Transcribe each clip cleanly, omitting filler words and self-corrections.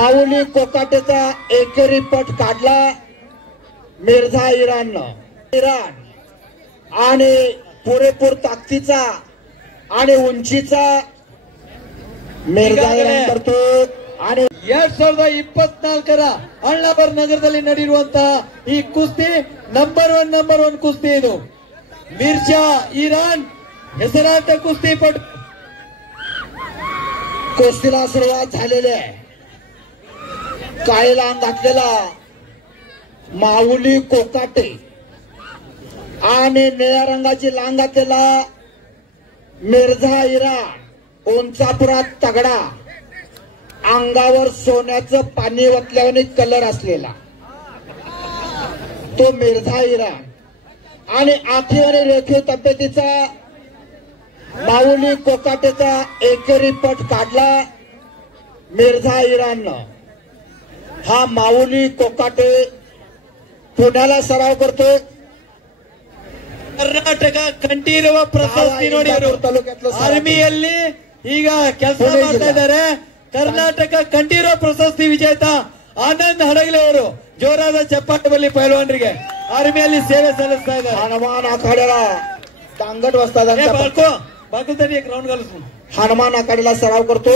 माऊली कोकाटेचा एकेरी पट काढला मिर्झा इराण आणि पुरेपूर ताकदीचा आणि उंचीचा मिर्झा इराण करतो आणि 2024 ಅಣ್ಣಾವರ್ ನಗರದಲ್ಲಿ ನಡೆಯುವಂತಹ ಈ ಕುಸ್ತಿ ನಂಬರ್ ಒನ್ ಕುಸ್ತಿ ಇದು ಮಿರ್ಜಾ ಇರಾನ್ ಹೆಸರಾಂತ ಕುಸ್ತಿಪಟು कुस्तीला सुरुवात झालेली आहे काळी लांग घातलेला माऊली कोकाटे आणि निळ्या रंगाची लांग घातलेला मिर्झा इराण उंचापुरात तगडा अंगावर सोन्याचं पाणी ओतल्याने कलर असलेला तो मिर्झा इराण आणि आखीवर रेखीव तब्येतीचा माऊली कोकाटेचा एकेरी पट काढला मिर्झा इराणनं हा माऊली कोकाटे पुण्याला सराव करतो ಕರ್ನಾಟಕ ಕಂಠೀರವ ಪ್ರಶಸ್ತಿ ನೋಡಿ ಅವರು ಆರ್ಮಿಯಲ್ಲಿ ಈಗ ಕೆಲಸ ಮಾಡ್ತಾ ಇದ್ದಾರೆ ಕರ್ನಾಟಕ ಕಂಠೀರವ ಪ್ರಶಸ್ತಿ ವಿಜೇತ ಆನಂದ್ ಹಡಗಲಿ ಅವರು ಜೋರಾದ ಚಪ್ಪಾಳೆ ಬರಲಿ ಪೈಲ್ವಾನರಿಗೆ ಆರ್ಮಿಯಲ್ಲಿ ಸೇವೆ ಸಲ್ಲಿಸ್ತಾ ಇದ್ದಾರೆ हनुमान आखाड्याला तांगट वस्ताद बाकूतरी एक राऊंड घालून हनुमान आखाड्याला सराव करतो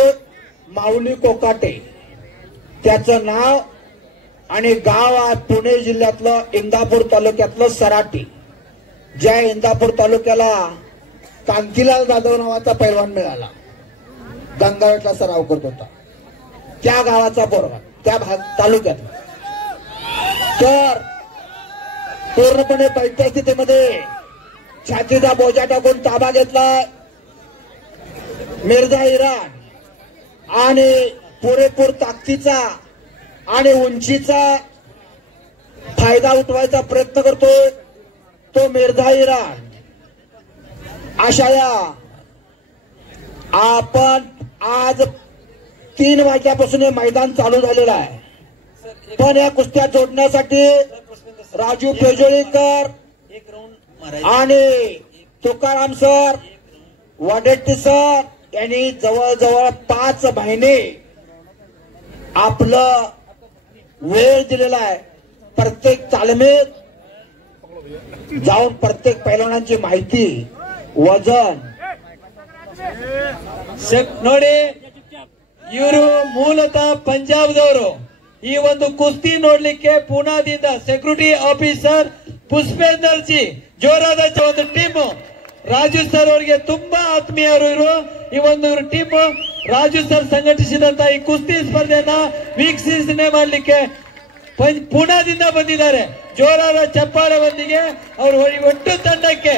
माऊली कोकाटे त्याचं नाव आणि गाव आहे पुणे जिल्ह्यातलं इंदापूर तालुक्यातलं सराटी ज्या इंदापूर तालुक्याला कांतीलाल जाधव नावाचा पैलवान मिळाला गंगावेटला सराव करत होता त्या गावाचा पोरगा त्या तालुक्यातला तर पूर्णपणे बैठ्या स्थितीमध्ये छातीचा बोजा टाकून ताबा घेतलाय मिर्झा इराण आणि पुरेपूर ताकदीचा आणि उंचीचा फायदा उठवायचा प्रयत्न करतोय तो मिर्झा इराण अशा या आपण आज 3 वाजल्यापासून हे मैदान चालू झालेलं आहे पण या कुस्त्या जोडण्यासाठी राजू पेजोळीकर आणि तुकाराम सर वडेट्टी सर यांनी जवळजवळ 5 महिने आपलं वेळ दिलेला आहे प्रत्येक तालमीत जाऊन प्रत्येक पैलवानांची माहिती वजन ನೋಡಿ ಇವರು ಮೂಲತಃ ಪಂಜಾಬ್ದವರು ಈ ಒಂದು ಕುಸ್ತಿ ನೋಡ್ಲಿಕ್ಕೆ ಪೂನಾದಿಂದ ಸೆಕ್ಯೂರಿಟಿ ಆಫೀಸರ್ ಪುಷ್ಪೇಂದರ್ ಜಿ ಜೋರಾದ ಒಂದು ಟೀಮ್ ರಾಜು ಸರ್ ಅವರಿಗೆ ತುಂಬಾ ಆತ್ಮೀಯರು ಇವರು ಈ ಒಂದು ಟೀಮ್ ರಾಜು ಸರ್ ಸಂಘಟಿಸಿದಂತ ಈ ಕುಸ್ತಿ ಸ್ಪರ್ಧೆಯನ್ನ ವೀಕ್ಷಣೆ ಮಾಡಲಿಕ್ಕೆ ಪೂನಾದಿಂದ ಬಂದಿದ್ದಾರೆ ಜೋರಾದ ಚಪ್ಪಾಳೆಯೊಂದಿಗೆ ಅವರು ಒಟ್ಟು ತಂಡಕ್ಕೆ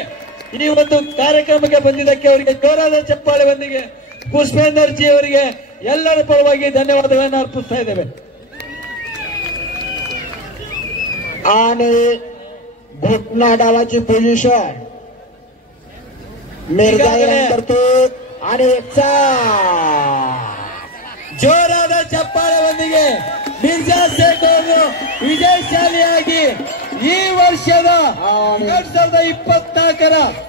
ಈ ಒಂದು ಕಾರ್ಯಕ್ರಮಕ್ಕೆ ಬಂದಿದ್ದಕ್ಕೆ ಅವರಿಗೆ ಜೋರಾದ ಚಪ್ಪಾಳೆಯೊಂದಿಗೆ ಪುಷ್ಪೇಂದರ್ ಜಿ ಅವರಿಗೆ ಎಲ್ಲರ ಪರವಾಗಿ ಧನ್ಯವಾದಗಳನ್ನು ಅರ್ಪಿಸ್ತಾ ಇದ್ದೇವೆ आणि घुटना डावाची पोझिशन मिर्झा इराण करतो आणि ಜೋರಾದ ಚಪ್ಪಾಳೆಯೊಂದಿಗೆ ಮಿರ್ಜಾ ಶೇಖ್ ಅವರು ವಿಜಯಶಾಲಿಯಾಗಿ ಈ ವರ್ಷದ 2024